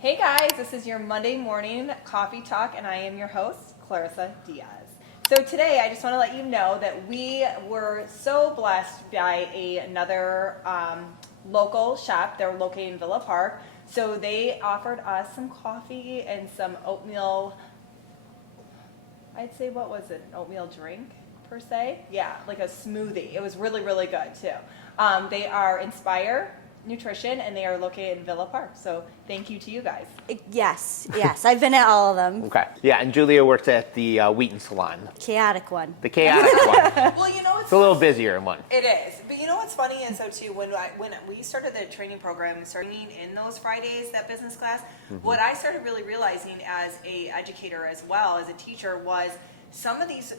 Hey guys, this is your Monday morning coffee talk, and I am your host, Clarissa Diaz. So today I just want to let you know that we were so blessed by another local shop. They're located in Villa Park. So they offered us some coffee and some oatmeal, I'd say, what was it, an oatmeal drink per se? Yeah, like a smoothie. It was really, really good too. They are Inspire Nutrition, and they are located in Villa Park. So thank you to you guys. Yes. I've been at all of them. Okay. Yeah, and Julia works at the Wheaton Salon. Chaotic one. The chaotic one. Well, you know, It's a little busier one. It is, but you know what's funny is so too when we started the training program and started in those Fridays, that business class, what I started really realizing as a educator as well as a teacher was some of these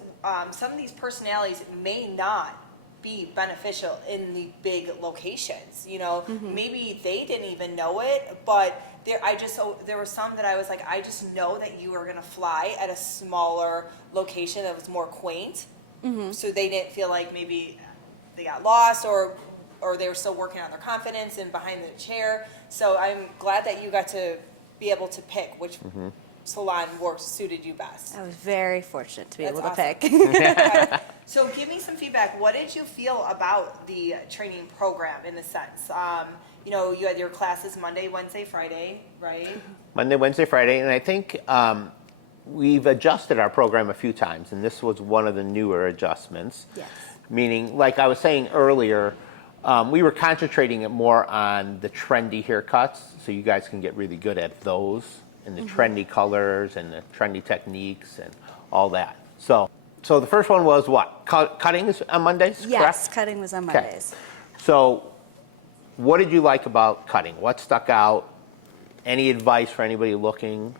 personalities may not be beneficial in the big locations. You know, maybe they didn't even know it, but there were some that I was like, I just know that you are going to fly at a smaller location that was more quaint. So they didn't feel like maybe they got lost or they were still working on their confidence and behind the chair. So I'm glad that you got to be able to pick which salon suited you best. I was very fortunate to be able to awesome. pick. Okay. So give me some feedback. What did you feel about the training program in the sense? You know, you had your classes Monday, Wednesday, Friday, right? Monday, Wednesday, Friday, and I think we've adjusted our program a few times, and this was one of the newer adjustments. Yes. Meaning, like I was saying earlier, we were concentrating it more on the trendy haircuts, so you guys can get really good at those, and the trendy colors and the trendy techniques and all that. So the first one was what? Cutting is on Mondays, Yes, correct? cutting was on Okay. Mondays. So what did you like about cutting? What stuck out? Any advice for anybody looking?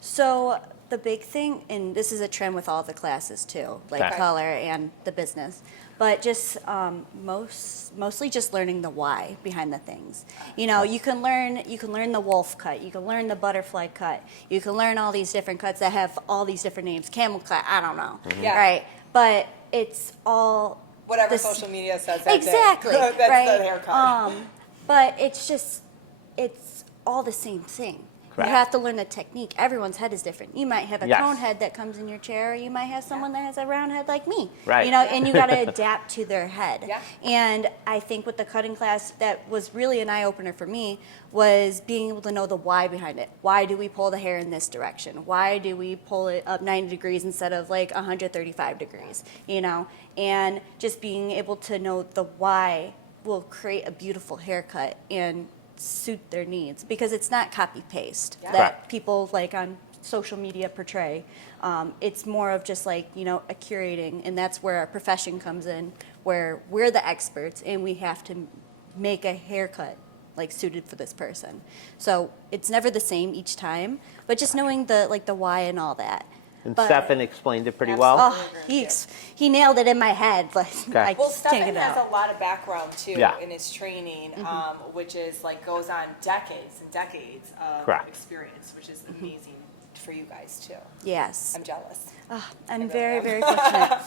So the big thing, and this is a trend with all the classes too, like Okay. color and the business, but just mostly just learning the why behind the things. You know, you can learn the wolf cut, you can learn the butterfly cut, you can learn all these different cuts that have all these different names, camel cut, I don't know, Yeah. right? But it's all Whatever social media says that exactly, day. That's right? the haircut. But it's all the same thing. Correct. You have to learn the technique. Everyone's head is different. You might have a Yes. cone head that comes in your chair, or you might have someone that has a round head like me. Right. You know, and you got to adapt to their head. Yeah. And I think with the cutting class, that was really an eye opener for me, was being able to know the why behind it. Why do we pull the hair in this direction? Why do we pull it up 90 degrees instead of like 135 degrees? You know, and just being able to know the why will create a beautiful haircut and suit their needs, because it's not copy paste Yeah. that Correct. people like on social media portray. It's more of just like, you know, a curating, and that's where our profession comes in, where we're the experts and we have to make a haircut like suited for this person. So it's never the same each time, but just knowing the why and all that. And But- Stefan explained it pretty well. Oh, he nailed it in my head. Like, Okay. I Well, can't Stefan get it has out. a lot of background too Yeah. in his training, which is like goes on decades and decades of Correct. experience, which is amazing for you guys too. Yes. I'm jealous. Oh, I'm very, very fortunate.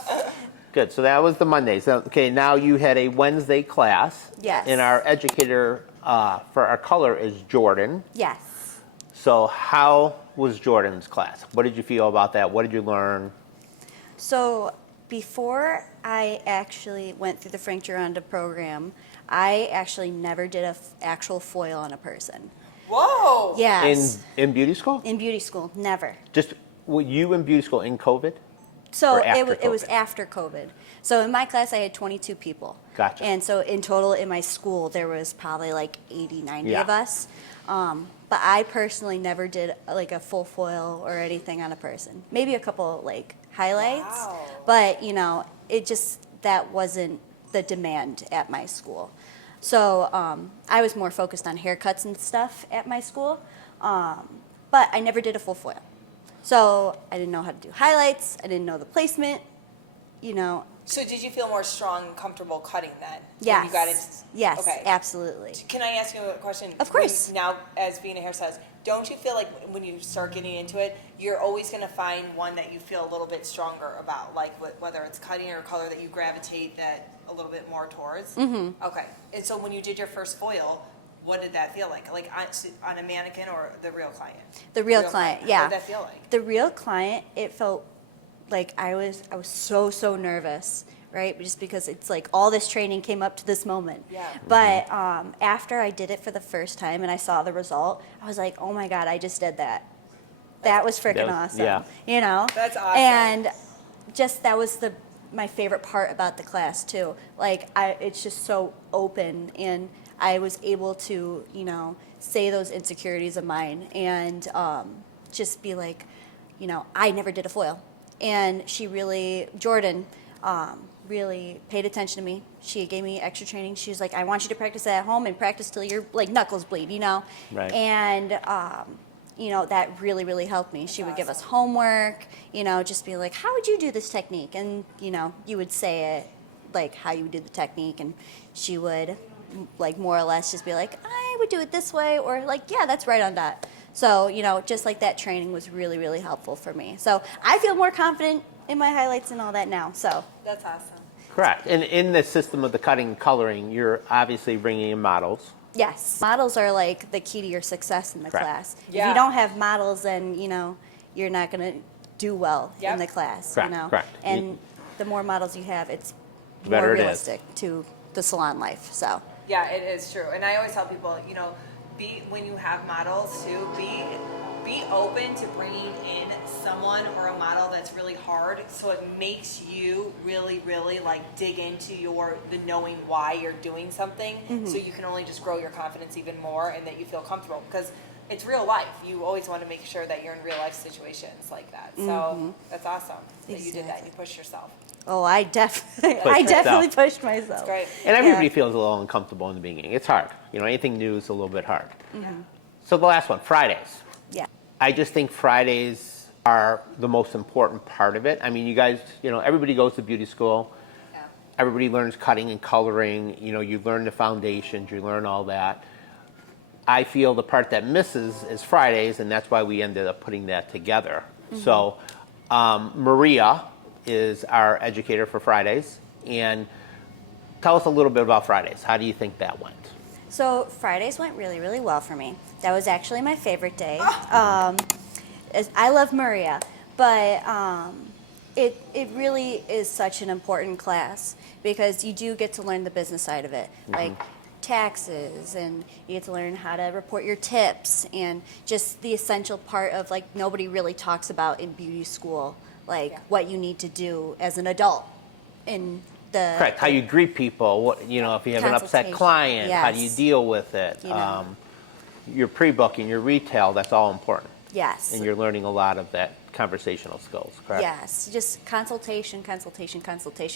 Good. So that was the Mondays. Okay, now you had a Wednesday class. Yes. And our educator for our color is Jordan. Yes. So how was Jordan's class? What did you feel about that? What did you learn? So before I actually went through the Frank Gironda program, I actually never did an actual foil on a person. Whoa! Yes. In beauty school? In beauty school, never. Just were you in beauty school in COVID? So Or after it was COVID? after COVID. So in my class, I had 22 people. Gotcha. And so in total in my school, there was probably like 80, 90 Yeah. of us. But I personally never did like a full foil or anything on a person. Maybe a couple like highlights. Wow. But, you know, that wasn't the demand at my school. So I was more focused on haircuts and stuff at my school. But I never did a full foil. So I didn't know how to do highlights. I didn't know the placement, you know. So did you feel more strong, comfortable cutting then? Yes. When you got into, Yes, Okay. absolutely. Can I ask you a question? Of course. Now, as being a hairstylist, don't you feel like when you start getting into it, you're always going to find one that you feel a little bit stronger about, like whether it's cutting or color that you gravitate that a little bit more towards? Mm-hmm. Okay. And so when you did your first foil, what did that feel like? Like on a mannequin or the real client? The real client, yeah. What did that feel like? The real client, it felt like I was so nervous, right? Just because it's like all this training came up to this moment. Yeah. But after I did it for the first time and I saw the result, I was like, oh my God, I just did that. That was freaking awesome. Yeah. You know? That's awesome. And just that was my favorite part about the class too. Like it's just so open, and I was able to, you know, say those insecurities of mine and just be like, you know, I never did a foil. And Jordan, really paid attention to me. She gave me extra training. She was like, I want you to practice at home and practice till your like knuckles bleed, you know? Right. And, you know, that really helped me. She would give us homework, you know, just be like, how would you do this technique? And, you know, you would say it like how you would do the technique, and she would like more or less just be like, I would do it this way, or like, yeah, that's right on that. So, you know, just like that training was really helpful for me. So I feel more confident in my highlights and all that now. So That's awesome. Correct. And in the system of the cutting and coloring, you're obviously bringing in models. yes, models are like the key to your success in the Correct. class. Yeah. If you don't have models, then, you know, you're not going to do well Yep. in the class, Correct, you know. correct. And the more models you have, it's The more better it is. realistic to the salon life. So Yeah, it is true. And I always tell people, you know, when you have models too, be open to bringing in someone or a model that's really hard, so it makes you really like dig into the knowing why you're doing something, so you can only just grow your confidence even more and that you feel comfortable, because it's real life. You always want to make sure that you're in real life situations like that. So that's awesome that you did that. You pushed yourself. oh, I definitely yourself. pushed myself. It's great. And everybody Yeah. feels a little uncomfortable in the beginning. It's hard. You know, anything new is a little bit hard. So the last one, Fridays. Yeah. I just think Fridays are the most important part of it. I mean, you guys, you know, everybody goes to beauty school. Yeah. Everybody learns cutting and coloring. You know, you learn the foundations, you learn all that. I feel the part that misses is Fridays, and that's why we ended up putting that together. So Maria is our educator for Fridays. And tell us a little bit about Fridays. How do you think that went? So Fridays went really well for me. That was actually my favorite day. I love Maria, but it really is such an important class because you do get to learn the business side of it, like taxes, and you get to learn how to report your tips, and just the essential part of like nobody really talks about in beauty school, like what you need to do as an adult in the Correct. How you greet people. What, you know, if you have an upset Consultation. client, how do you Yes. deal with it? You know. Your pre-booking, your retail, that's all important. yes. And you're learning a lot of that conversational skills, correct? Yes, just consultation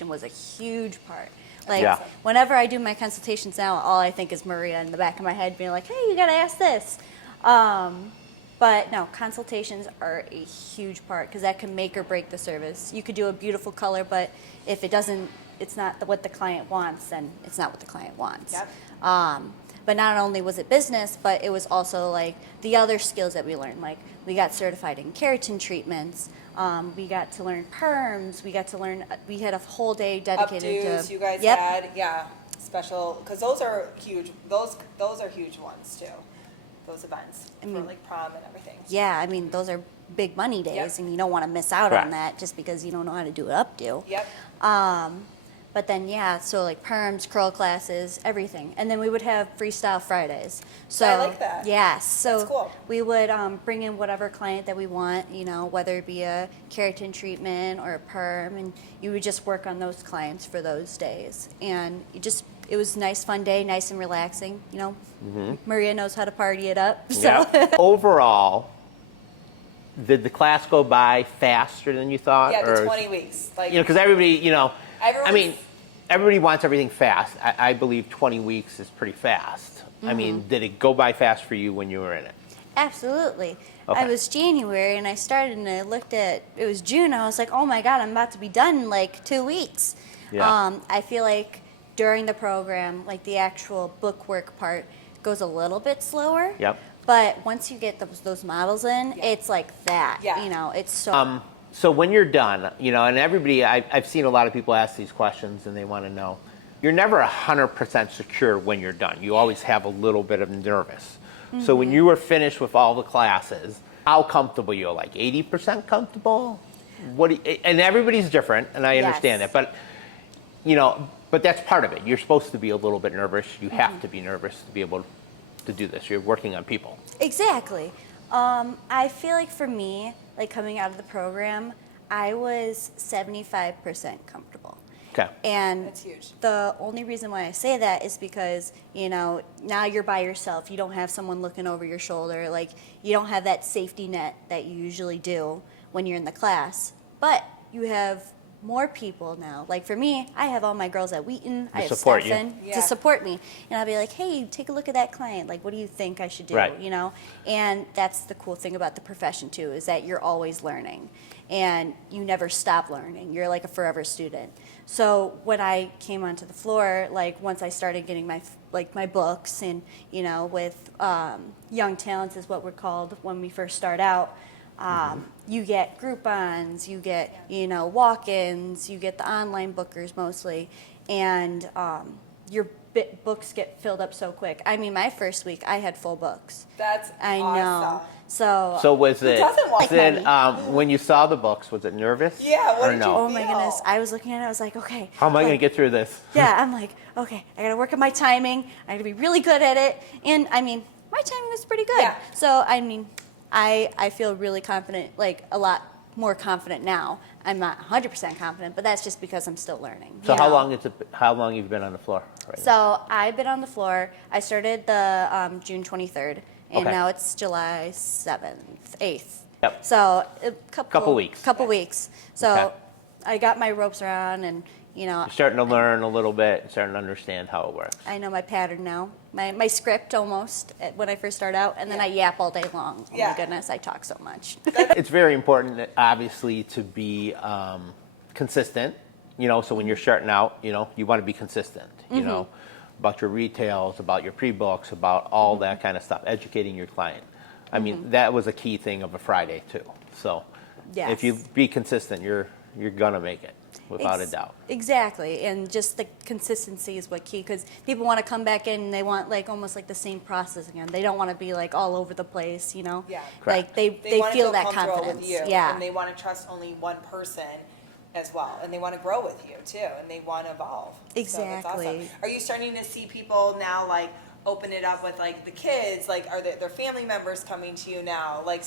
was a huge part. Like, Yeah. whenever I do my consultations now, all I think is Maria in the back of my head being like, hey, you gotta ask this. But no, consultations are a huge part because that can make or break the service. You could do a beautiful color, but if it's not what the client wants, then it's not what the client wants. Yep. But not only was it business, but it was also like the other skills that we learned. Like we got certified in keratin treatments. We got to learn perms. We got to learn. We had a whole day dedicated Updos, to. you guys Yep. had, special, because those are huge. Those are huge ones too. Those events for like prom and everything. Yeah, I mean those are big money days, Yep. and you don't want to miss out Correct. on that just because you don't know how to do an updo. Yep. But then so like perms, curl classes, everything, and then we would have freestyle Fridays. So I like that. Yes, so That's cool. we would bring in whatever client that we want, you know, whether it be a keratin treatment or a perm, and you would just work on those clients for those days, and it was a nice, fun day, nice and relaxing. You know, Maria knows how to party it up. So Yeah. Overall, did the class go by faster than you thought? Yeah, the or- 20 weeks. Like, You know, because everybody, you know, I Everyone's- mean, everybody wants everything fast. I believe 20 weeks is pretty fast. I mean, did it go by fast for you when you were in it? Absolutely. Okay. I was January and I started and I looked at, it was June. I was like, oh my God, I'm about to be done in like 2 weeks. Yeah. I feel like during the program, like the actual book work part goes a little bit slower. Yep. But once you get those models in, it's like that. Yeah. You know, it's so. So when you're done, you know, and everybody, I've seen a lot of people ask these questions and they want to know, you're never 100% secure when you're done. You always have a little bit of nervous. So when you were finished with all the classes, how comfortable you're? Like 80% comfortable? And everybody's different, and I understand that, but but that's part of it. You're supposed to be a little bit nervous. You have to be nervous to be able to do this. You're working on people. Exactly. I feel like for me, like coming out of the program, I was 75% comfortable. Okay. And That's huge. the only reason why I say that is because, now you're by yourself. You don't have someone looking over your shoulder. Like, you don't have that safety net that you usually do when you're in the class. But you have more people now. Like for me, I have all my girls at Wheaton. I have support you. Stefan to support me. And I'll be like, hey, take a look at that client. Like, what do you think I should do? Right. And that's the cool thing about the profession too, is that you're always learning. And you never stop learning. You're like a forever student. So when I came onto the floor, like once I started getting my books and, with Young Talents is what we're called when we first start out, you get Groupons, you get, walk-ins, you get the online bookers mostly, and your books get filled up so quick. I mean, my first week, I had full books. That's I awesome. know. So was it, doesn't want when you saw the books, was it nervous? Yeah, what or did no? oh my goodness, I was looking at it, I was like, okay. How am I going like, to get through this? Yeah, I'm like, okay, I gotta work on my timing. I gotta be really good at it. And I mean, my timing was pretty good. Yeah. So I mean, I feel really confident, like a lot more confident now. I'm not 100% confident, but that's just because I'm still learning. So how long have you been on the floor right now? So I've been on the floor. I started the June 23rd, and Okay. now it's July 7th, 8th. Yep. So a Couple weeks. Couple weeks. So Okay. I got my ropes around, and You're starting to learn a little bit, starting to understand how it works. I know my pattern now, my script almost when I first start out, and then I yap all day long. Oh my goodness, I talk so much. It's very important, obviously, to be consistent. So when you're starting out, you want to be consistent. About your retails, about your pre-books, about all that kind of stuff. Educating your client. I mean, that was a key thing of a Friday too. So if you be consistent, you're gonna make it. Without a doubt. Exactly, and just the consistency is what key, because people want to come back in and they want like almost like the same process again. They don't want to be like all over the place, Yeah. Like they wanna feel that comfortable confidence. with you, Yeah. and they want to trust only one person as well, and they want to grow with you too, and they want to evolve. So that's awesome. Exactly. Are you starting to see people now like open it up with like the kids? Like, are their family members coming to you now? Like.